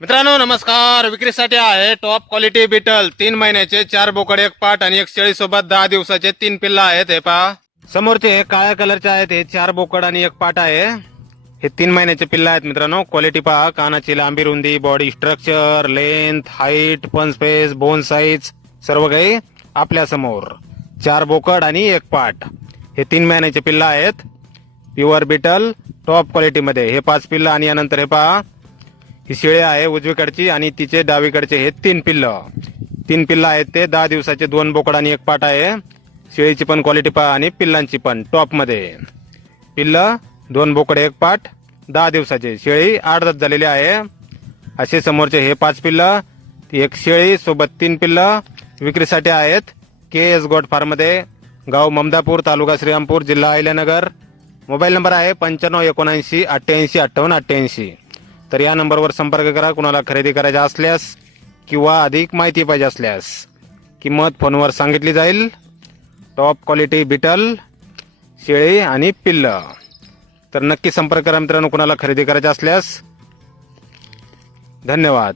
मित्रांनो नमस्कार. विक्रीसाठी आहे टॉप क्वालिटी बिटल तीन महिन्याचे चार बोकड एक पाट आणि एक शेळी सोबत दहा दिवसाचे तीन पिल्ला आहेत. हे पहा. समोरचे हे काळ्या कलरचे आहेत. हे चार बोकड आणि एक पाट आहे. हे तीन महिन्याचे पिल्ला आहेत मित्रांनो. क्वालिटी पहा. कानाची लांबी रुंदी बॉडी स्ट्रक्चर लेंथ हाईट पन स्पेस बोन साईज सर्व काही आपल्यासमोर. चार बोकड आणि एक पाट. हे तीन महिन्याचे पिल्ला आहेत. प्युअर बिटल टॉप क्वालिटीमध्ये हे पाच पिल्ला आणि यानंतर हे पहा. ही शेळी आहे उजवीकडची आणि तिचे डावीकडचे हे तीन पिल्लं. तीन पिल्लं आहेत ते. दहा दिवसाचे दोन बोकड आणि एक पाट आहे. शेळीची पण क्वालिटी पहा आणि पिल्लांची पण टॉपमध्ये पिल्लं दोन बोकड एक पाट. दहा दिवसाचे. शेळी आठ दात झालेली आहे. असे समोरचे हे पाच पिल्लं. एक शेळी सोबत तीन पिल्लं विक्रीसाठी आहेत. के एस गोट फार्ममध्ये गाव ममदापूर तालुका श्रीरामपूर जिल्हा अहिल्यानगर. मोबाईल नंबर आहे पंच्याण्णव एकोणऐंशी अठ्ठ्याऐंशी अठ्ठावन्न अठ्ठ्याऐंशी. तर या नंबरवर संपर्क करा. कुणाला खरेदी करायचा असल्यास किंवा अधिक माहिती पाहिजे असल्यास किंमत फोनवर सांगितली जाईल. टॉप क्वालिटी बिटल शेळी आणि पिल्ल. तर नक्की संपर्क करा मित्रांनो कुणाला खरेदी करायचा असल्यास. धन्यवाद.